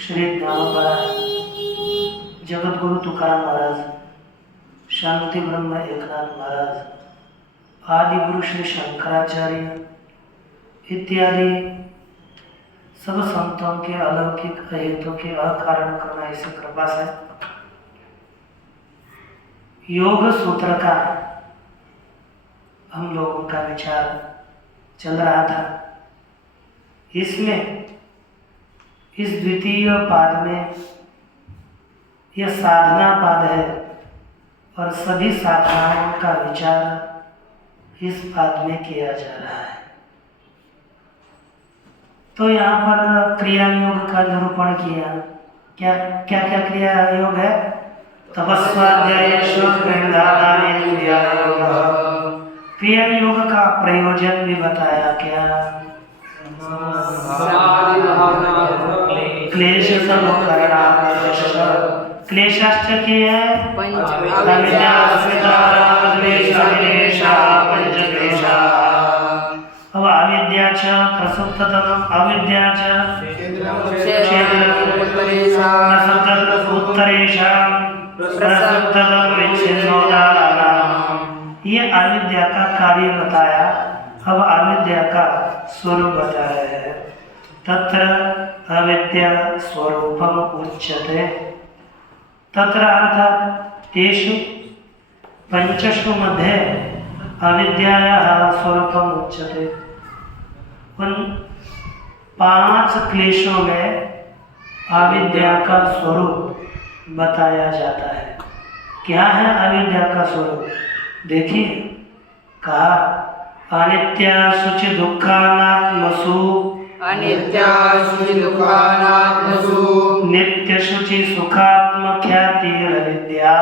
श्री ज्ञानोबा जगद्गुरु तुकाराम महाराज, शांति ब्रह्म एकनाथ महाराज, आदि गुरु श्री शंकराचार्य इत्यादि सब संतों के अलौकिक अहेतु के अकारण करना ऐसी कृपा से योग सूत्र का हम लोगों का विचार चल रहा था। इसमें इस द्वितीय पाद में यह साधना पाद है और सभी साधनाओं का विचार इस पाद में किया जा रहा है। तो यहाँ पर क्रिया योग का निरूपण किया। क्या क्या क्या क्रिया योग है? तपस्वाध्याय क्रिया योग का प्रयोजन भी बताया। क्या? क्लेश क्लेशाश्च के अब अविद्या च प्रसुप्ततम अविद्या च उत्तरेषां प्रसुप्ततम विच्छिन्नोदाहरणम्। ये अविद्या का कार्य बताया। अब अविद्या का स्वरूप बताया है। तत्र अविद्या स्वरूपम उच्यते। तत्र अर्थात तेषु पंचषु मध्ये अविद्यायाः स्वरूपम उच्यते। उन 5 क्लेशों में अविद्या का स्वरूप बताया जाता है। क्या है अविद्या का स्वरूप? देखिए, कहा अनित्या शुचि दुःखानात्मसु नित्य शुचि सुखात्मख्यातिरविद्या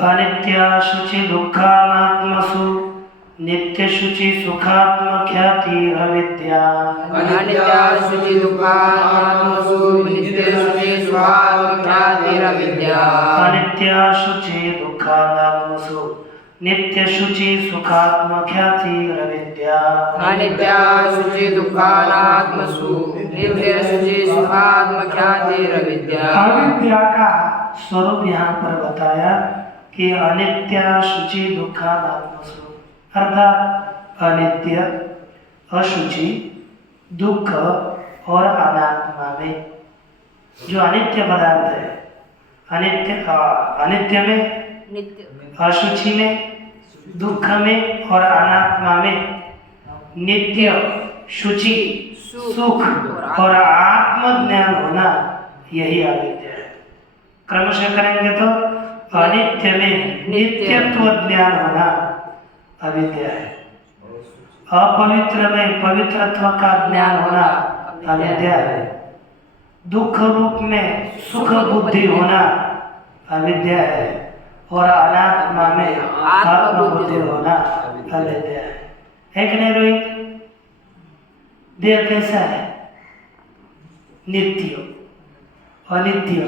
अनित्या शुचि दुःखानात्मसु नित्य शुचि सुखात्मख्यातिरविद्या अनित्या शुचि दुःखानात्मसु नित्य शुचि सुखात्मख्यातिरविद्या अविद्या का स्वरूप यहाँ पर बताया कि अनित्या शुचि दुःखानात्मसु अर्थात अनित्य, अशुचि, दुख और अनात्मा में जो अनित्य पदार्थ है, अनित्य में, अशुचि में, दुख में और अनात्मा में नित्य, शुचि, सुख और आत्मज्ञान होना, यही अविद्या है। क्रमशः करेंगे तो अनित्य में नित्यत्व ज्ञान होना अविद्या है। अपवित्र में पवित्रत्व का ज्ञान होना अविद्या है। दुख रूप में सुख बुद्धि होना अविद्या है और अनात्मा में आत्म बुद्धि होना अविद्या है कि नहीं रोहित? देह कैसा है? नित्य, अनित्य,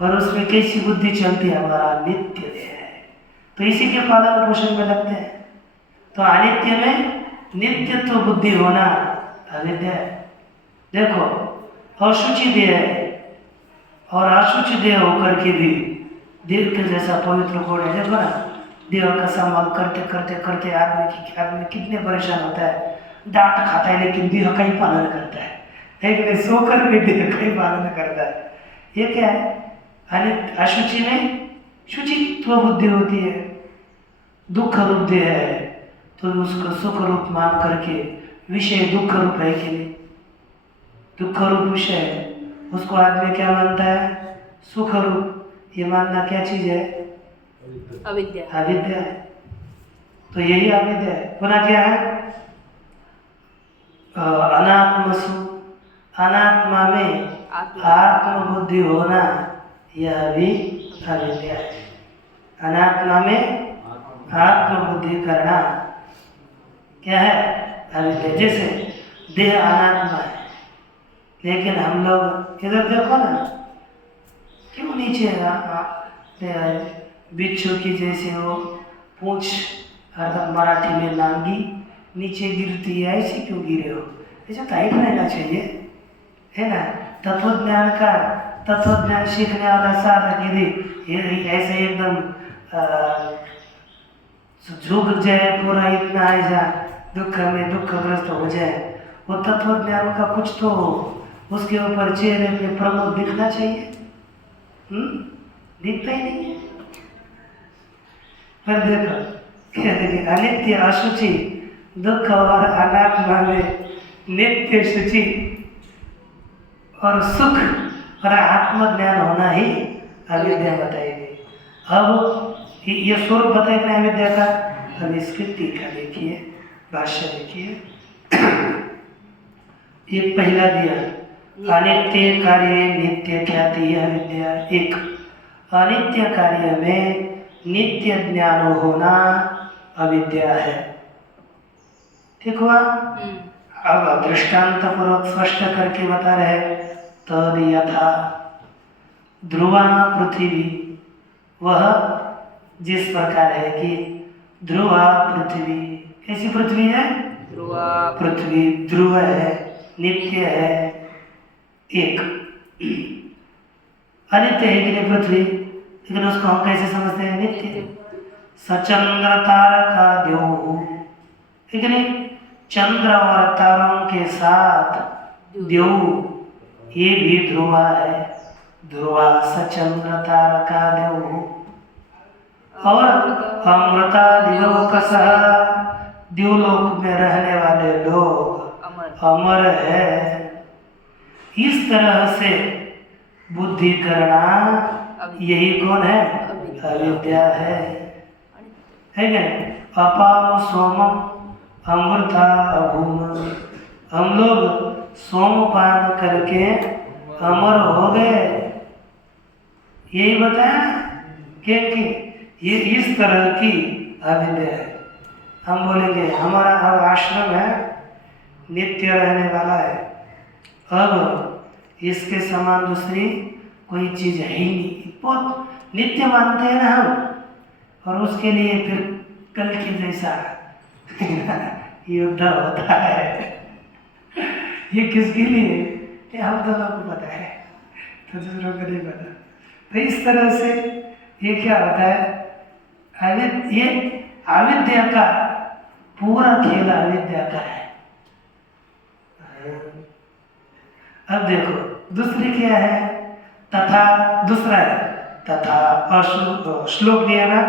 और उसमें कैसी बुद्धि चलती है? हमारा नित्य देह है, तो इसी के पालन पोषण में लगते हैं। तो अनित्य में नित्यत्व बुद्धि होना अविद्या है। देखो, अशुचि देह है और अशुचि देह होकर के भी देह के जैसा पवित्र गुण है। देखो ना, देह का संभाल करते करते करते आदमी कितने परेशान होता है। डांट खाता है लेकिन देह का ही पालन करता है। लेकिन सोकर भी देह का ही पालन करता है। ये क्या है? अशुचि में शुचित्व बुद्धि होती है। दुख रूप देह है तो उसको सुख रूप मान करके, विषय दुख रूप है कि नहीं? दुख रूप विषय है, उसको आदमी क्या मानता है? सुख रूप। ये मानना क्या चीज है? अविद्या है। तो यही अविद्या है। पुनः क्या है? अनात्मसु, अनात्मा में आत्म बुद्धि होना, यह भी अविद्या है। अनात्मा में आत्म बुद्धि करना क्या है? अविद्या। जैसे देह अनात्मा है, लेकिन हम लोग इधर देखो ना, क्यों नीचे बिच्छू की जैसे वो पूंछ अर्थात मराठी में नांगी नीचे गिरती है, ऐसे क्यों गिरे हो? ये जो टाइट रहना चाहिए, है ना। तत्वज्ञान सीखने वाला साधक यदि ये ऐसे एकदम झुक जाए, पूरा इतना ऐसा दुख में दुखग्रस्त हो जाए, वो तत्वज्ञान का कुछ तो उसके ऊपर चेहरे पे प्रमोद दिखना चाहिए। दिखता ही नहीं है। पर देखो क्या देखिए, अनित्य अशुचि दुख और अनात्मा में नित्य शुचि और सुख और आत्मज्ञान होना ही अविद्या बताई गई। अब ये स्वरूप बताए कि अविद्या का, अब इसकी टीका देखिए, भाष्य देखिए। ये पहला दिया, अनित्य कार्य नित्य ख्याति अविद्या। एक, अनित्य कार्य में नित्य ज्ञान होना अविद्या है। ठीक हुआ। अब दृष्टांत पूर्वक स्पष्ट करके बता रहे, तद यथा ध्रुवा पृथ्वी, वह जिस प्रकार है कि ध्रुवा पृथ्वी, कैसी पृथ्वी है? ध्रुवा पृथ्वी, ध्रुव है, नित्य है, एक। अनित्य है कि नहीं पृथ्वी, लेकिन उसको हम कैसे समझते हैं? नित्य। सचंद्र तारका द्योः, ठीक है नहीं, चंद्र और तारों के साथ द्योः, ये भी ध्रुवा है। ध्रुवा सचंद्र तारका द्योः। और अमृता दिवोकसः, द्युलोक में रहने वाले लोग अमर है। इस तरह से बुद्धि करना, यही कौन है? अविद्या है क्या? अपाम सोमम अमृता अभूम, हम लोग सोमपान करके अमर हो गए, यही बताया कि ये इस तरह की अविद्या है। हम बोलेंगे हमारा अब आश्रम है, नित्य रहने वाला है, अब इसके समान दूसरी कोई चीज है ही नहीं, बहुत नित्य मानते हैं ना हम, और उसके लिए फिर कल के जैसा युद्ध होता है। ये किसके लिए? ये हम दोनों को पता है, तो दूसरों को नहीं पता। तो इस तरह से ये क्या होता है, ये अविद्या का पूरा खेल अविद्या का है। अब देखो दूसरी क्या है? तथा, दूसरा है तथा, श्लोक दिया ना,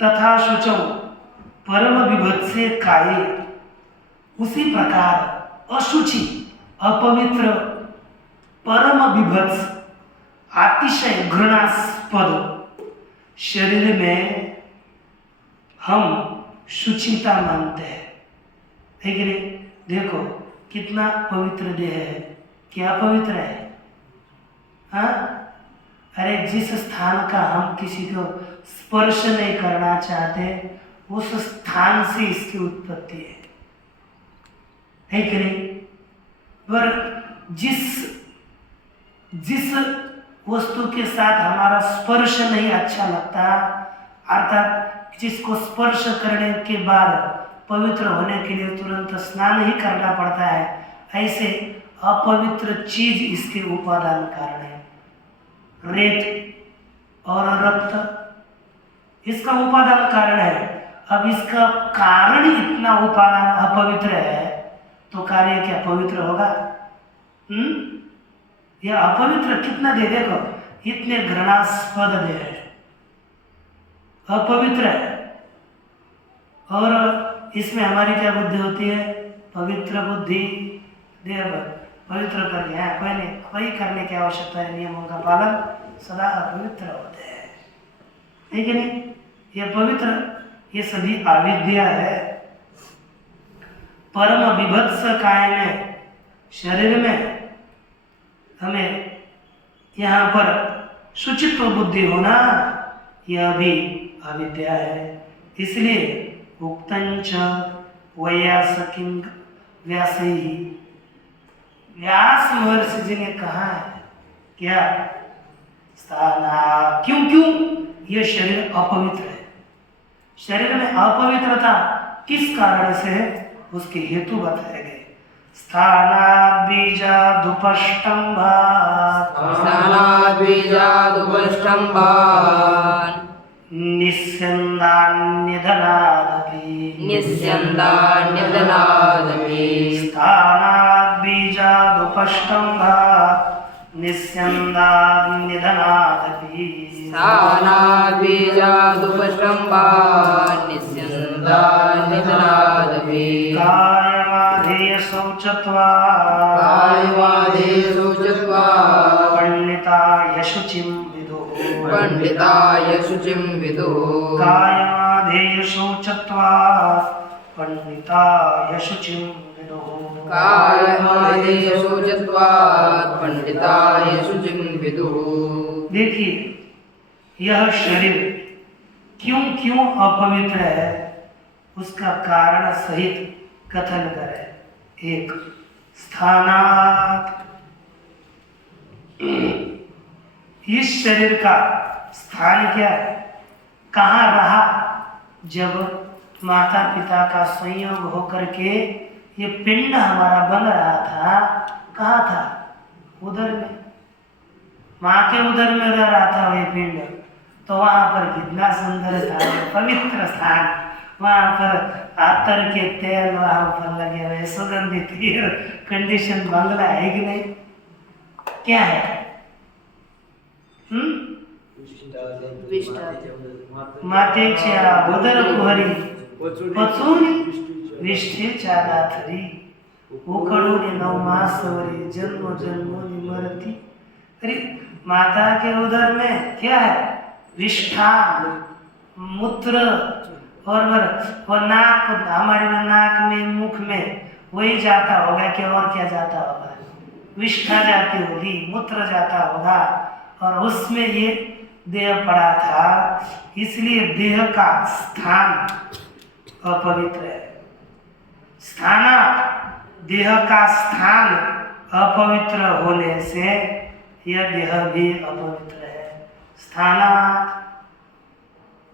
तथा शुचौ परम विभत्से काये, उसी प्रकार अशुचि, अपवित्र, परम विभत्स, अतिशय घृणास्पद शरीर में हम शुचिता मानते हैं, है कि नहीं? देखो कितना पवित्र देह है, क्या पवित्र है? हाँ, अरे जिस स्थान का हम किसी को स्पर्श नहीं करना चाहते, उस स्थान से इसकी उत्पत्ति है कि नहीं? पर जिस वस्तु के साथ हमारा स्पर्श नहीं अच्छा लगता, अर्थात जिसको स्पर्श करने के बाद पवित्र होने के लिए तुरंत स्नान ही करना पड़ता है, ऐसे अपवित्र चीज इसके उपादान कारण है। रेत और रक्त इसका उपादान कारण है। अब इसका कारण इतना उपादान अपवित्र है, तो कार्य क्या पवित्र होगा? यह अपवित्र कितना दे, देखो इतने घृणास्पद दे है, अपवित्र है। और इसमें हमारी क्या बुद्धि होती है? पवित्र बुद्धि, देह पवित्र कर गया, कोई नहीं, कोई करने की आवश्यकता है, नियमों का पालन, सदा अपवित्र होते हैं, ठीक है नहीं? ये पवित्र, ये सभी अविद्या है। परम विभत्स काय में, शरीर में हमें यहाँ पर शुचित्व बुद्धि होना, यह भी अविद्या है। इसलिए उक्तंच वैयासकिं व्यासैः, व्यास महर्षि जी ने कहा है क्या? स्थाना, क्यों? यह शरीर अपवित्र है, शरीर में अपवित्रता किस कारण से है, उसके हेतु बताए गए। स्थानाद्बीजादुपष्टम्भान् निस्यन्दान्यधनादपि स्थानाद्बीजादुपष्टम्भात् निस्यन्दान्यधनादपि स्थानाद्बीजादुपष्टम्भान्निस्यन्दान्निधनादपि कायमाधेयसौ चत्वारि पंडिताय शुचिं विदुः पंडिताय शुचिं विदुः कायमाधेयसौ पंडिताय शुचिं विदुः कायमादेशो चत्वारि पंडिताय शुचिं विदुः। देखिए यह शरीर क्यों क्यों अपवित्र है, उसका कारण सहित कथन करें। एक, स्थानात्, इस शरीर का स्थान क्या है, कहाँ रहा जब माता पिता का संयोग होकर के ये पिंड हमारा बन रहा था, कहाँ था, उदर में, माँ के उदर में रह रहा था वह पिंड। तो वहाँ पर कितना सुंदर था, पवित्र स्थान, वहाँ पर आतर के तेल वहाँ पर लगे हुए, सुगंधित एयर कंडीशन बंगला है कि नहीं, क्या है? मातेच्या उदर कुहरी पचून विष्ठेच्या दाथरी उकडून 9 मासवरी जन्म जन्मोनी मरती। अरे माता के उदर में क्या है, विष्ठा, मूत्र और नाक, हमारे नाक में, मुख में वही जाता होगा कि और क्या जाता होगा, विष्ठा जाती होगी, मूत्र जाता होगा, और उसमें ये देह पड़ा था, इसलिए देह का स्थान अपवित्र है। स्थाना, देह का स्थान अपवित्र होने से यह देह भी अपवित्र है। स्थाना,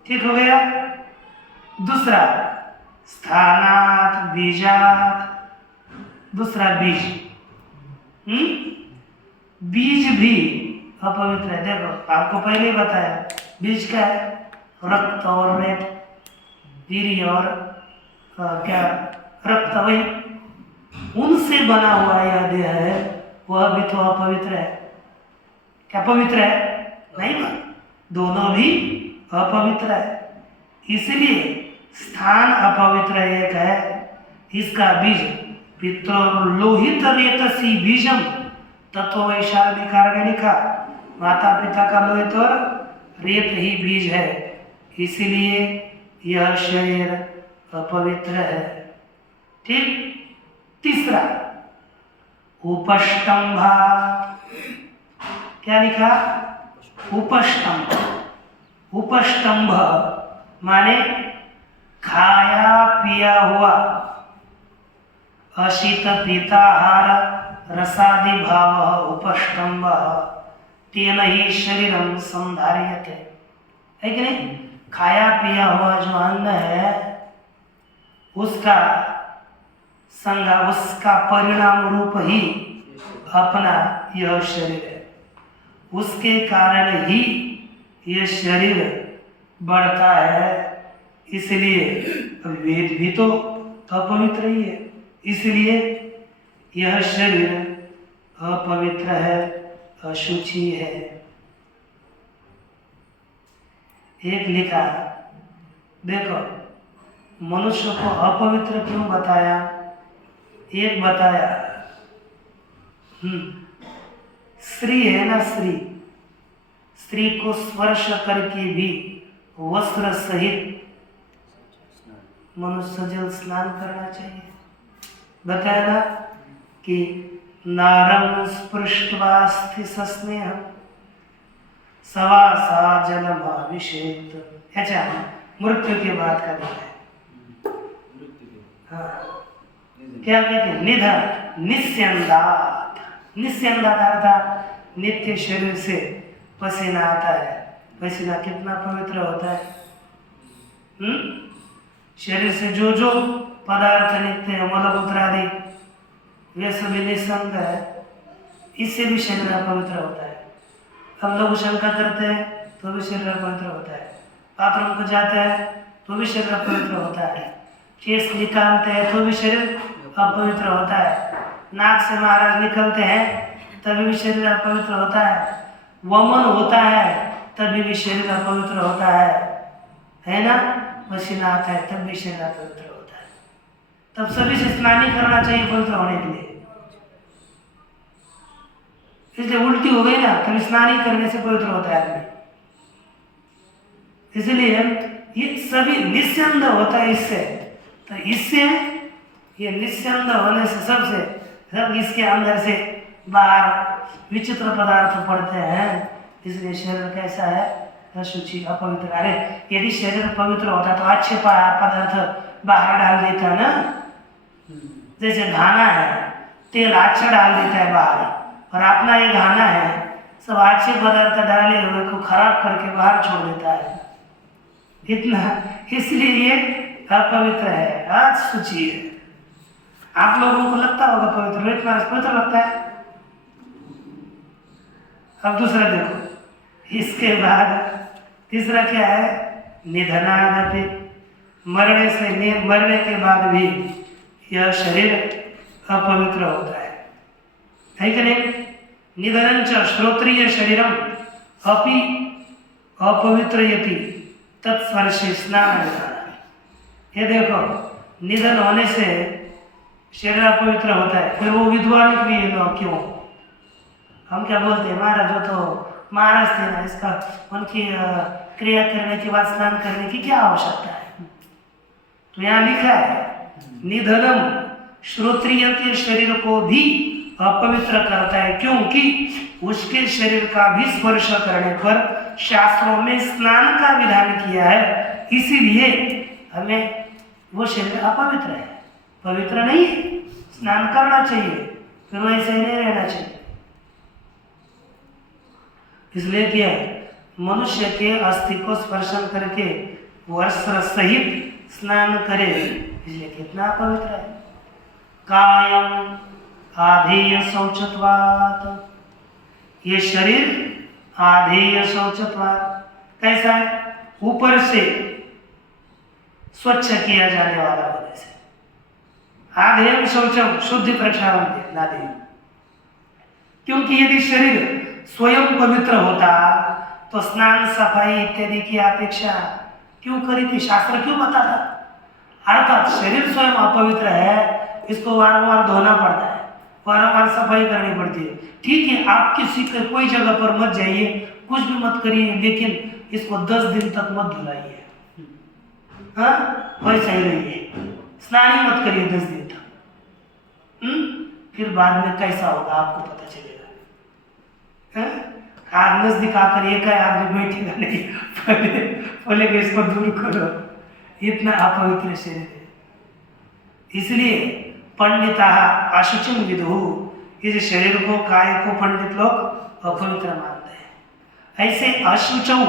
ठीक हो गया। दूसरा, स्थानात बीजात, दूसरा बीज, बीज भी अपवित्र है। देखो आपको पहले ही बताया, बीज क्या है, रक्त और रेत, वीर्य और क्या, रक्त, वही उनसे बना हुआ यह देह है, वह भी तो अपवित्र है। क्या पवित्र है? नहीं ना, दोनों भी अपवित्र है। इसलिए स्थान अपवित्र एक है, इसका बीज पितृलोहित रेतसी बीजम तत्व वैशालिकार ने लिखा, माता पिता का लोहित और रेत ही बीज है, इसलिए यह शरीर अपवित्र है। ठीक। तीसरा, उपष्टंभा, क्या लिखा, उपष्टंभ, उपष्टंभ माने खाया पिया हुआ, अशीत पीताहार रसादि भाव उपष्टंभ तेन ही शरीरम संधार्यते, है कि नहीं? खाया पिया हुआ जो अन्न है उसका संगा, उसका परिणाम रूप ही अपना यह शरीर है, उसके कारण ही यह शरीर बढ़ता है। इसलिए वेद भी तो अपवित्र ही है, इसलिए यह शरीर अपवित्र है, अशुचि है। एक लिखा, देखो मनुष्य को अपवित्र क्यों बताया, एक बताया, स्त्री है ना, स्त्री को स्पर्श करके भी वस्त्र सहित मनुष्य जल स्नान करना चाहिए। बताया ना कि नारम स्पृष्ट्वा स्थिसस्नेह सवासा जलमाभिषेक, अच्छा मृत्यु के बाद का दिया है। हाँ, क्या कहते हैं, निधन, निस्यंदात, निस्यंदात अर्थात नित्य शरीर से पसीना आता है। पसीना कितना पवित्र होता है, शरीर से जो जो पदार्थ निकलते हैं, मलमूत्र आदि, वे सभी निसंग है, इससे भी शरीर अपवित्र होता है। हम लोग शंका करते हैं तो भी शरीर अपवित्र होता है, बाथरूम को जाते हैं तो भी शरीर अपवित्र होता है, केस निकालते हैं तो भी शरीर अपवित्र होता है, नाक से महाराज निकलते हैं तभी भी शरीर अपवित्र होता है, वमन होता है तभी भी शरीर अपवित्र होता है ना? पसीना आता है तब भी शरीर अपवित्र होता है। तब सभी से स्नान ही करना चाहिए पवित्र होने के लिए। इसलिए उल्टी हो गई ना, तभी स्नान ही करने से पवित्र होता है आदमी। इसलिए ये सभी निस्संद होता है इससे, तो इससे ये निस्संद होने से सब इसके अंदर से बाहर विचित्र पदार्थ पड़ते हैं, इसलिए शरीर कैसा है? अशुचि, अपवित्र। अरे यदि शरीर पवित्र होता तो अच्छे पदार्थ बाहर डाल देता ना, जैसे घाना है, तेल अच्छा डाल देता है बाहर, और अपना ये घाना है सब अच्छे पदार्थ डाले हुए को खराब करके बाहर छोड़ देता है इतना, इसलिए ये अपवित्र है, अशुचि है। आप लोगों को लगता होगा पवित्र, इतना पवित्र लगता है। अब दूसरा देखो, इसके बाद तीसरा क्या है? निधनादपि, मरने के बाद भी यह शरीर अपवित्र होता है कि नहीं? निधनंच श्रोत्रिय शरीरम अपि अपवित्रयति तत्स्पर्शे स्नान विधान। ये देखो, निधन होने से शरीर अपवित्र होता है, फिर वो विद्वान भी लोग क्यों? हम क्या बोलते हैं, महाराज जो तो महाराज थे ना, इसका उनकी क्रिया करने के बाद स्नान करने की क्या आवश्यकता है? तो यहाँ लिखा है निधनम श्रोत्रिय के शरीर को भी अपवित्र करता है, क्योंकि उसके शरीर का भी स्पर्श करने पर शास्त्रों में स्नान का विधान किया है, इसीलिए हमें वो शरीर अपवित्र है, पवित्र नहीं है, स्नान करना चाहिए, फिर वैसे ही नहीं रहना चाहिए। इसलिए क्या मनुष्य के अस्थि को स्पर्शन करके वस्त्र सहित स्नान करे, इसलिए कितना पवित्र है। कायम आधेय शौचत्वात्, ये शरीर आधेय शौचत्वात् कैसा है? ऊपर से स्वच्छ किया जाने वाला होने से। आधेयम शौचम शुद्धि प्रक्षालन नादि, क्योंकि यदि शरीर स्वयं पवित्र होता तो स्नान सफाई इत्यादि की अपेक्षा क्यों करी थी? शास्त्र क्यों बताता? अर्थात शरीर स्वयं अपवित्र है, इसको वारंवार धोना पड़ता है, वारंवार सफाई करनी पड़ती है। ठीक है, आप किसी के कोई जगह पर मत जाइए, कुछ भी मत करिए, लेकिन इसको 10 दिन तक मत धुलाइए, हाँ वैसा ही रहिए, स्नान ही मत करिए 10 दिन तक। फिर बाद में कैसा होगा आपको पता चलेगा। आज नजदीक आकर एक आदमी बैठेगा नहीं, पहले कि इसको दूर करो, इतना अपवित्र शरीर है। इसलिए पंडिता अशुचिम विदुः, इस शरीर को, काय को पंडित लोग अपवित्र मानते हैं। ऐसे अशुचौ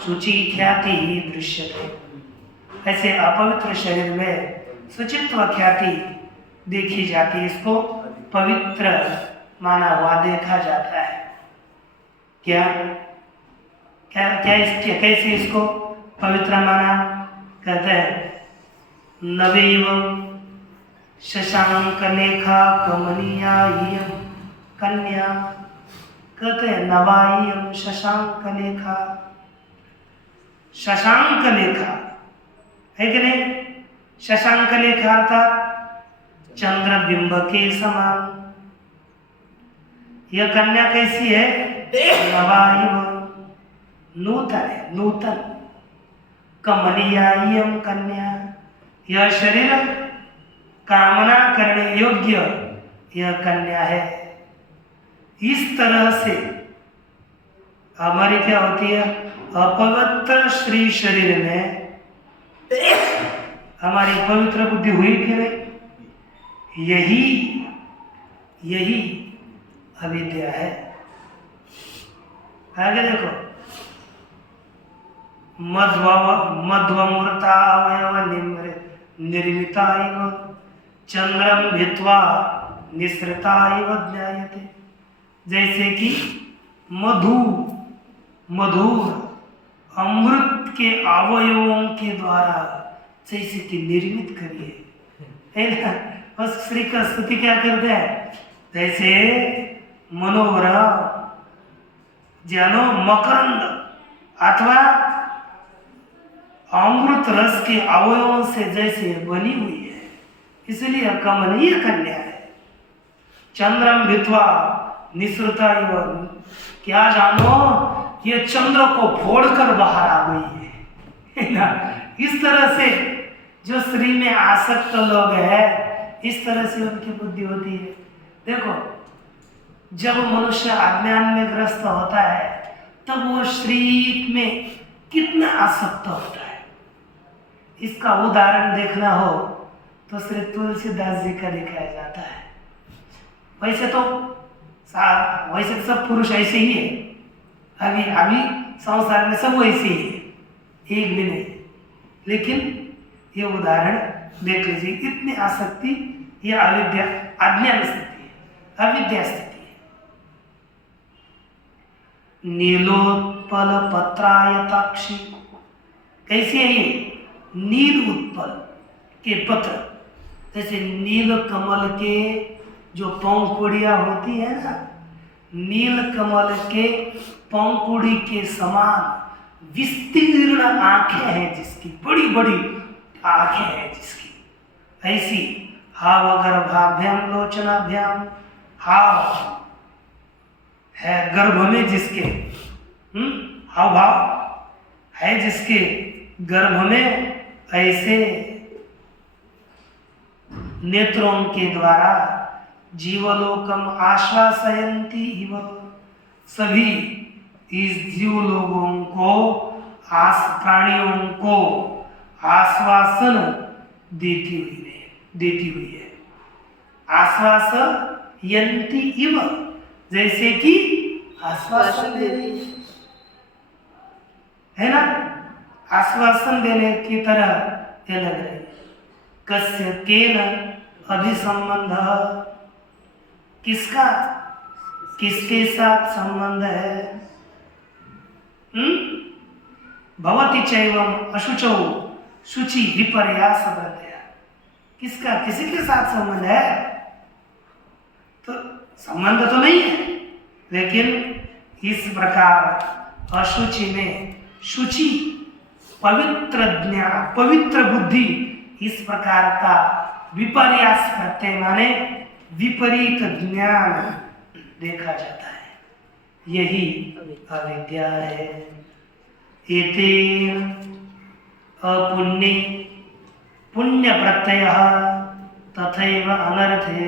शुचि ख्याति ही दृश्यते, ऐसे अपवित्र शरीर में शुचित्व ख्याति देखी जाती है, इसको पवित्र माना हुआ देखा जाता है। क्या क्या क्या इसके कैसे इसको पवित्र माना? कहते हैं नवैव शशांक लेखा कमनीया कन्या, कहते हैं नवायम शशांक लेखा, शशांक लेखा है कि नहीं? शशांक लेखा अर्थात चंद्रबिंब के समान। यह कन्या कैसी है? नवायव, नूतन है, नूतन। कमनीयायम कन्या, यह शरीर कामना करने योग्य यह कन्या है। इस तरह से हमारी क्या होती है? अपवित्र श्री शरीर में हमारी पवित्र बुद्धि हुई कि नहीं? यही अविद्या है। आगे देखो, मध्वमूर्ता अवयव निर्मिता इव चंद्रम भित्वा निसृता इव ज्ञायते। जैसे कि मधुर अमृत के अवयवों के द्वारा जैसे कि निर्मित करिए, है ना। बस श्री का स्तुति क्या करते हैं, जैसे मनोहर जानो मकरंद अथवा अमृत रस के अवयवों से जैसे बनी हुई है, इसलिए कमनीय कन्या है। चंद्रम भित्वा निसृता इव, क्या जानो ये चंद्र को फोड़कर बाहर आ गई है ना। इस तरह से जो श्री में आसक्त लोग हैं, इस तरह से उनकी बुद्धि होती है। देखो, जब मनुष्य अज्ञान में ग्रस्त होता है तब वो श्री में कितना आसक्त होता है। इसका उदाहरण देखना हो तो श्री तुलसीदास जी का दिखाया जाता है। वैसे तो सब पुरुष ऐसे ही है, अभी संसार में सब वैसे ही है, एक भी नहीं। लेकिन ये उदाहरण देख लीजिए, इतनी आसक्ति, ये अविद्या, अज्ञान स्थिति है, अविद्या स्थिति है। नीलोत्पल पत्रायताक्षी, कैसी है ये? नील उत्पल के पत्र, जैसे नील कमल के जो पंखुड़ियां होती है ना, नील कमल के पंखुड़ी के समान विस्तीर्ण आंखें हैं जिसकी, बड़ी बड़ी आंखें हैं जिसकी, ऐसी हाव गर्भाभ्याम लोचनाभ्याम, हाव है गर्भ में जिसके, हाव भाव है जिसके गर्भ में, ऐसे नेत्रों के द्वारा जीवलोकम आश्वासयन्ति इव, सभी इस जीव लोगों को, प्राणियों को आश्वासन देती हुई है। आश्वासन यंती इव, जैसे कि आश्वासन दे रही है ना, आश्वासन देने की तरह ये लग रही है। कस्य केन अभिसंबंध, किसका, किसके साथ संबंध है? भवति चैवम अशुचौ शुचि विपर्यास प्रत्यय, किसका, किसी के साथ संबंध है? तो संबंध तो नहीं है, लेकिन इस प्रकार अशुचि में शुचि, पवित्र बुद्धि, इस प्रकार का विपर्यास करते माने विपरीत ज्ञान देखा जाता है, यही अविद्या है। एतेन अपुण्ये पुण्य प्रत्यय तथैव अनर्थे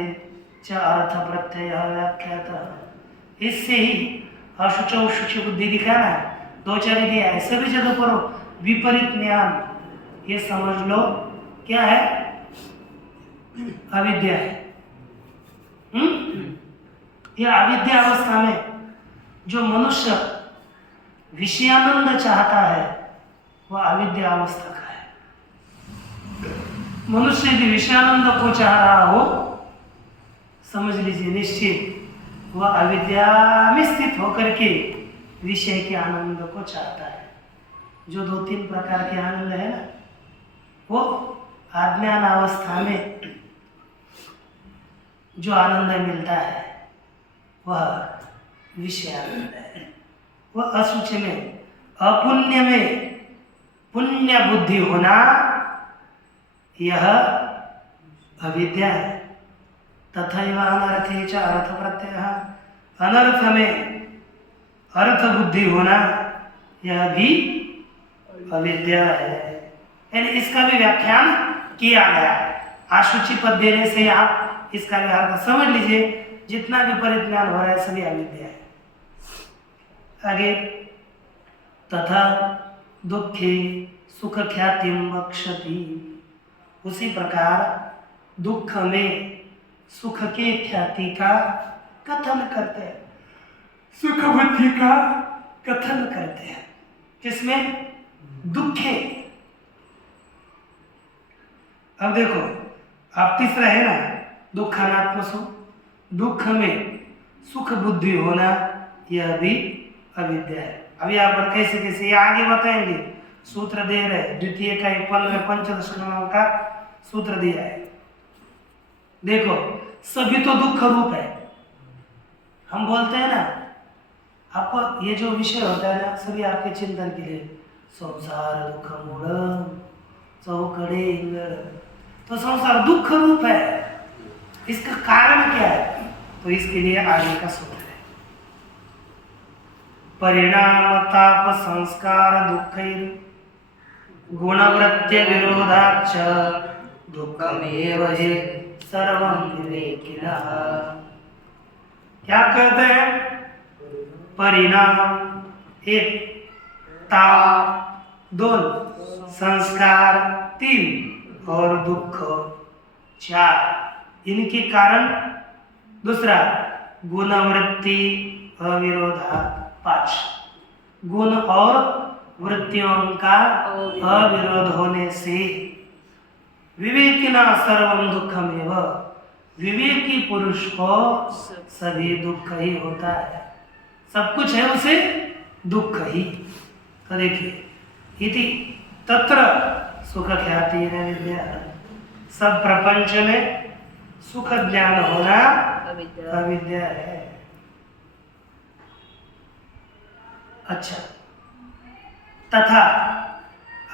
च अर्थ प्रत्यय व्याख्यातः, इससे ही अशुचौ शुचि बुद्धि दिखाना, दो चार दिया है, सभी जगह पर विपरीत ज्ञान, ये समझ लो क्या है, अविद्या है। यह अविद्या अवस्था में जो मनुष्य विषयानंद चाहता है वह अविद्या अवस्था का है। मनुष्य यदि विषयानंद को चाह रहा हो, समझ लीजिए निश्चित वह अविद्या में स्थित होकर के विषय के आनंद को चाहता है। जो 2-3 प्रकार के आनंद है ना, वो अज्ञान अवस्था में जो आनंद मिलता है वह विषय आनंद है। वह अशुचि में, अपुण्य में पुण्य बुद्धि होना, यह अविद्या है। तथैव अनर्थे च अर्थ प्रत्यय, अनर्थ में अर्थ बुद्धि होना, यह भी अविद्या है। यानी इसका भी व्याख्यान किया गया है। अशुचि पद देने से आप इसका भी अर्थ समझ लीजिए, जितना भी परिज्ञान हो रहा है सभी अविद्या है। आगे, तथा दुखे सुख ख्यातिम वक्षति, उसी प्रकार दुख में सुख के ख्याति का कथन करते हैं, सुख बुद्धि का कथन करते हैं। किसमें? दुखे। अब देखो, अब तीसरा है ना दुखानात्म सुख, दुख में सुख बुद्धि होना, यह भी अविद्या है। अब यहाँ पर कैसे कैसे ये आगे बताएंगे, सूत्र दे रहे, द्वितीय का एक पल में पंचदश क्रमांक का सूत्र दिया है। देखो, सभी तो दुख रूप है। हम बोलते हैं ना, आपको ये जो विषय होता है ना, सभी आपके चिंतन के लिए, संसार दुख मूल चौकड़े इंगड़, तो संसार दुख रूप है। इसका कारण क्या है? तो इसके लिए आगे का सूत्र है, परिणाम ताप संस्कार दुखैर गुणवृत्ति विरोधाच्च दुःखमेव हि सर्वं विवेकिनः। क्या कहते हैं? परिणाम एक, ताप दोन, संस्कार तीन और दुख चार। इनके कारण दूसरा गुणवृत्ति अविरोधा पांच। गुण और वृत्तियों का अविरोध होने से विवेकिना सर्वं दुःखमेव, विवेकी पुरुष को सभी दुख ही होता है, सब कुछ है उसे दुख ही। तो देखिए, इति तत्र सुख ख्याति न विद्या, सब प्रपंच में सुख ज्ञान होना अविद्या है। अच्छा, तथा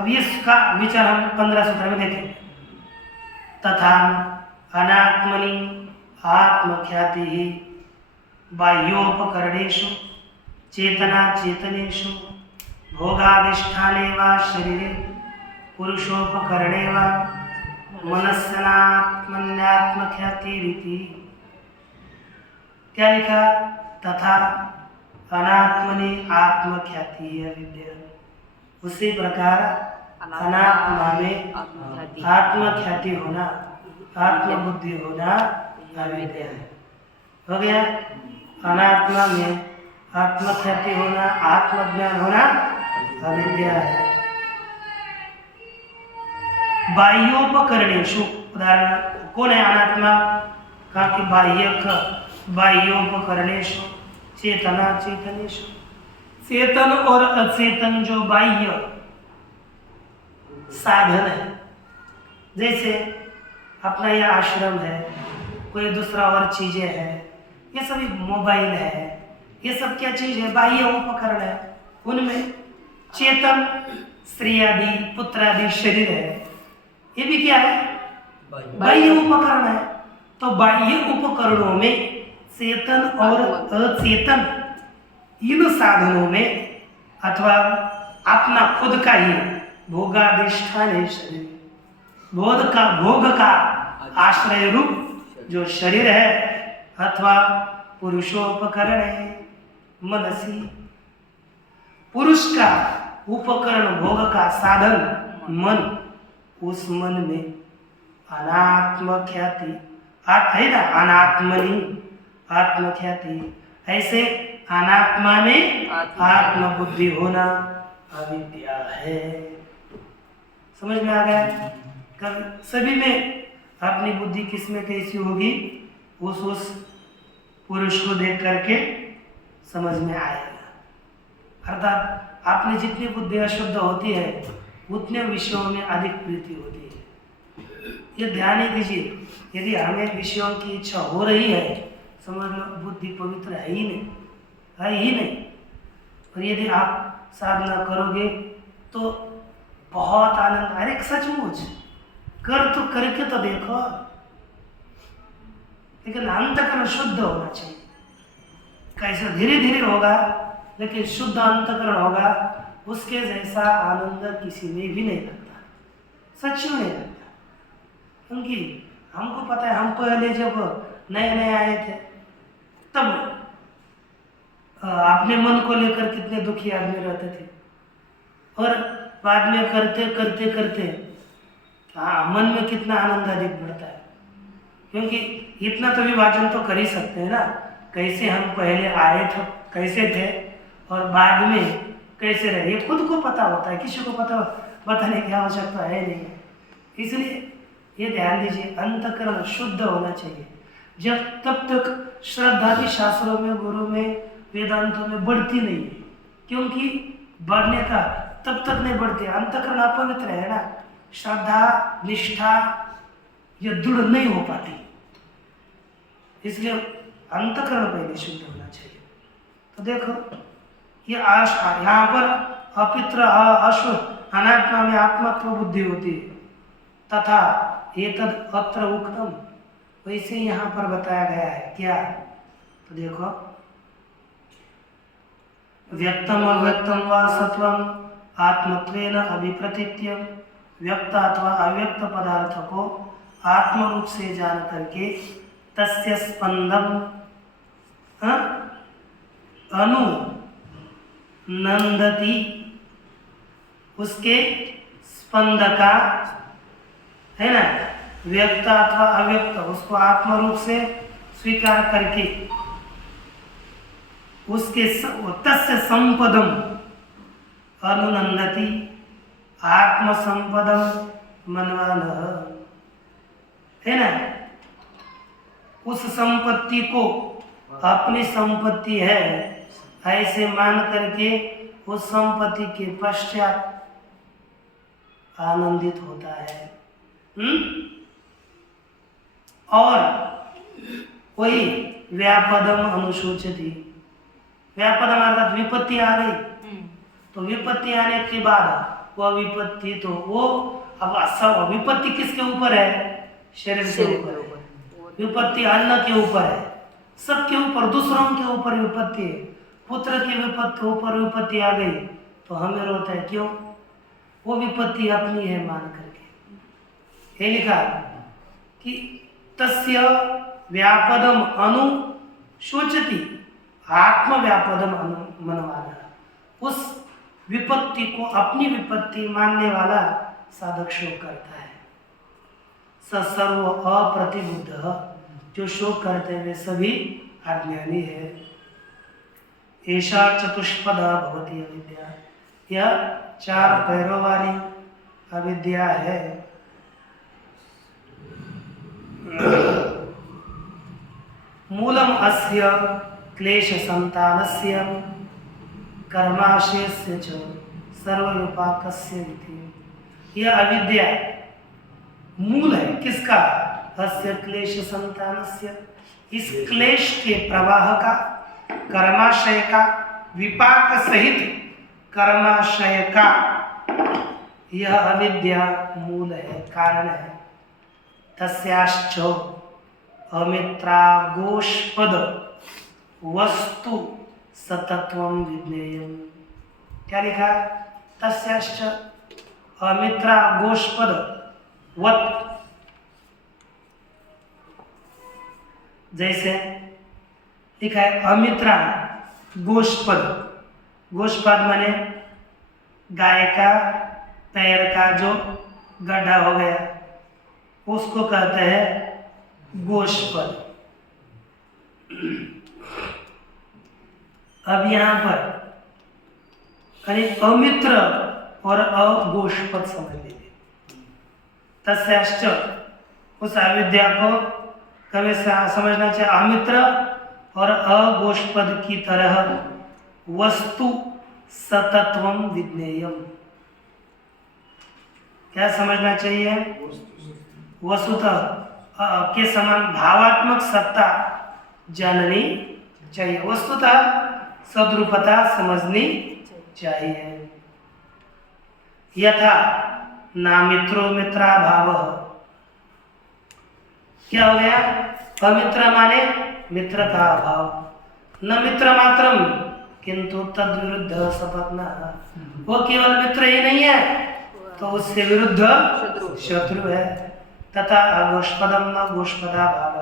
अब इसका विचार हम 15 सूत्र में देखेंगे। तथा अनात्मनि आत्मख्याति ही बाह्योपकरणेषु चेतना चेतनेषु भोगाधिष्ठाने वा शरीरे पुरुषोपकरणे वा मनस्सनात्मन्यात्मख्यातिरिति। क्या लिखा? तथा अनात्मनि आत्मख्याति है विद्या, उसी प्रकार अनात्मा में आत्मख्याति होना, आत्मबुद्धि होना अविद्या है। हो गया? अनात्मा में आत्मख्याति होना, आत्मज्ञान होना अविद्या है। बाह्योपकरणेषु, उदाहरण कौन है अनात्मा? कहा कि बाह्योपकरणेषु चेतना चेतनेषु, चेतन और अचेतन जो बाह्य साधन है, जैसे अपना यह आश्रम है, कोई दूसरा और चीजें हैं, ये सभी मोबाइल है, ये सब क्या चीज है? बाह्य उपकरण है। उनमें चेतन स्त्री आदि पुत्र आदि शरीर है, ये भी क्या है? बाह्य उपकरण है। तो बाह्य उपकरणों में चेतन और अचेतन, इन साधनों में अथवा अपना खुद का ही भोगाधिष्ठान है शरीर, भोग का आश्रय रूप जो शरीर है, अथवा पुरुषोपकरण है मनसी, पुरुष का उपकरण भोग का साधन मन, उस मन में अनात्मख्याति है ना, अनात्मनि आत्मख्याति, ऐसे अनात्मा में आत्मबुद्धि होना अविद्या है। समझ में आ गया? कल सभी में अपनी बुद्धि किसमें कैसी होगी, उस पुरुष को देख करके समझ में आएगा। अर्थात आपने जितनी बुद्धि अशुद्ध होती है, उतने विषयों में अधिक प्रीति होती है। ये ध्यान ही दीजिए, यदि हमें विषयों की इच्छा हो रही है, समझ लो बुद्धि पवित्र है ही नहीं, है ही नहीं। और यदि आप साधना करोगे तो बहुत आनंद, अरे सचमुच कर तो करके तो देखो, लेकिन अंतकरण शुद्ध होना चाहिए। कैसे? धीरे धीरे होगा, लेकिन शुद्ध अंतकरण होगा, उसके जैसा आनंद किसी में भी नहीं लगता, सच में नहीं लगता। क्योंकि हमको पता है, हम पहले जब नए नए आए थे, तब अपने मन को लेकर कितने दुखी आदमी रहते थे, और बाद में करते करते करते मन में कितना आनंद अधिक बढ़ता है। क्योंकि इतना तो विभाजन तो कर ही सकते हैं ना, कैसे हम पहले आए थे, कैसे थे, और बाद में कैसे रहे, ये खुद को पता होता है, किसी को पता बताने की आवश्यकता है नहीं है। इसलिए ये ध्यान दीजिए, अंतःकरण शुद्ध होना चाहिए। जब तब तक श्रद्धा भी शास्त्रों में, गुरु में, वेदांतों में बढ़ती नहीं है, क्योंकि बढ़ने का तब तक नहीं बढ़ती, अंतःकरण अपवित्र है ना, श्रद्धा निष्ठा ये दृढ़ नहीं हो पाती, इसलिए अंतःकरण पहले शुद्ध होना चाहिए। तो देखो ये यहाँ पर अपित्र अश्व अनात्मा में आत्मत्व बुद्धि होती है, तथा एतद अत्र उक्तम, वैसे यहाँ पर बताया गया है क्या, तो देखो व्यक्तम अव्यक्तम व सत्वम आत्मत्वेन अभिप्रतीत्य, व्यक्त अथवा अव्यक्त पदार्थ को आत्म रूप से जान करके तस्य स्पंदम अनु नंदती, उसके स्पंद का है ना, व्यक्त अथवा अव्यक्त उसको आत्म रूप से स्वीकार करके उसके तस्य संपदम अनुनंदती, आत्म संपदम मनवान है ना, उस संपत्ति को अपनी संपत्ति है ऐसे मान करके उस संपत्ति के पश्चात आनंदित होता है। और वही व्यापदम अनुशोचती, व्यापदम अर्थात विपत्ति आ गई, तो विपत्ति आने के बाद वह विपत्ति तो वो अब सब विपत्ति किसके ऊपर है, शरीर के ऊपर है, विपत्ति अन्न के ऊपर है, सबके ऊपर, दूसरों के ऊपर विपत्ति है। पुत्र की विपत्ति ऊपर विपत्ति आ गई तो हमें रोता है, क्यों, वो विपत्ति अपनी है मान करके। ये लिखा कि तस्य व्यापदम अनुशोचति, आत्म व्यापदम मनवाना, उस विपत्ति को अपनी विपत्ति मानने वाला साधक शोक करता है। स सर्व अप्रतिबुद्ध, जो शोक करते हुए सभी अज्ञानी है। ऐसा चतुष्पदा भवती अविद्या, यह 4 पैरों वाली अविद्या है। मूलम अस्य क्लेश संतानस्य कर्माशयस्य च सर्वविपाकस्य इति, यह अविद्या मूल है किसका, अस्य क्लेश संतानस्य, इस क्लेश के प्रवाह का, कर्माशय का, विपाक सहित कर्माशय का, यह अविद्या मूल है, कारण है। तस्याश्च अमित्रागोष्पद वस्तु सतत्वम विज्ञेयम्, क्या लिखा, तस्याश्च अमित्रागोष्पद वत्, जैसे लिखा है अमित्रा गोष्पद, गोष्पद माने गाय का पैर का जो गड्ढा हो गया उसको कहते हैं गोष्पद। अब यहाँ पर अमित्र और अगोष्पद समझ लीजिए। तस्याश्च, उस अविद्या को कभी समझना चाहिए अमित्र और अगोष्पद की तरह वस्तु सतत्वम विज्ञेयम, क्या समझना चाहिए, वस्तुतः के समान भावात्मक सत्ता जाननी चाहिए, वस्तुतः सद्रूपता समझनी चाहिए। यथा नामित्रो मित्रा भाव, क्या हो गया, अमित्र माने मित्र का अभाव, न मित्र मात्रम किंतु तद विरुद्ध सपत्ना, वो केवल मित्र ही नहीं है तो उससे विरुद्ध शत्रु है। तथा अगोष्पदम न गोष्पदा भाव,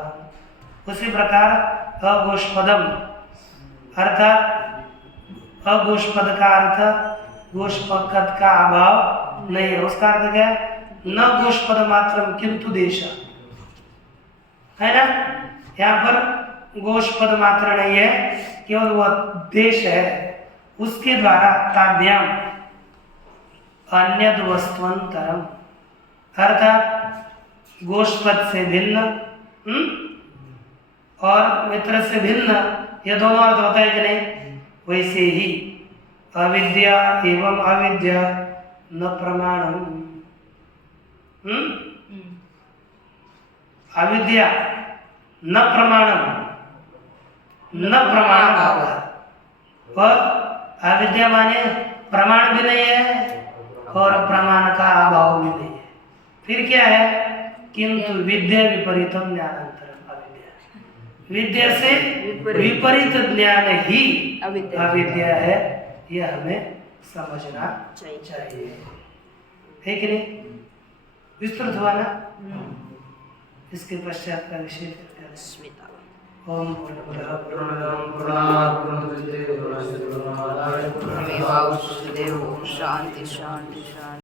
उसी प्रकार अगोष्पदम अर्थात अगोष्पद का अर्थ गोष्पद का अभाव नहीं है, उसका अर्थ क्या है, न गोष्पद मात्रम किंतु देश, है ना, यहाँ पर गोष्पद मात्र नहीं है, केवल वह देश है, उसके द्वारा ताभ्याम अन्यद वस्तुअंतरम, अर्थात गोष्पद से भिन्न और मित्र से भिन्न, ये दोनों अर्थ होता है कि नहीं? वैसे ही अविद्या एवं अविद्या न प्रमाणम, अविद्या न प्रमाणम, न प्रमाण भाव, और अविद्या माने प्रमाण भी नहीं है और प्रमाण का अभाव भी नहीं है। फिर क्या है? किंतु विद्या विपरीतम ज्ञानांतरम अविद्या, विद्या से विपरीत ज्ञान ही अविद्या है, यह हमें समझना चाहिए, है कि नहीं? विस्तृत हुआ ना? इसके पश्चात का विषय स्मिता। ओम पूर्णमदः पूर्णात् पूर्णमुदच्यते पूर्णस्य पूर्णमादाय पूर्णमेवावशिष्यते। ओम शांति शांति।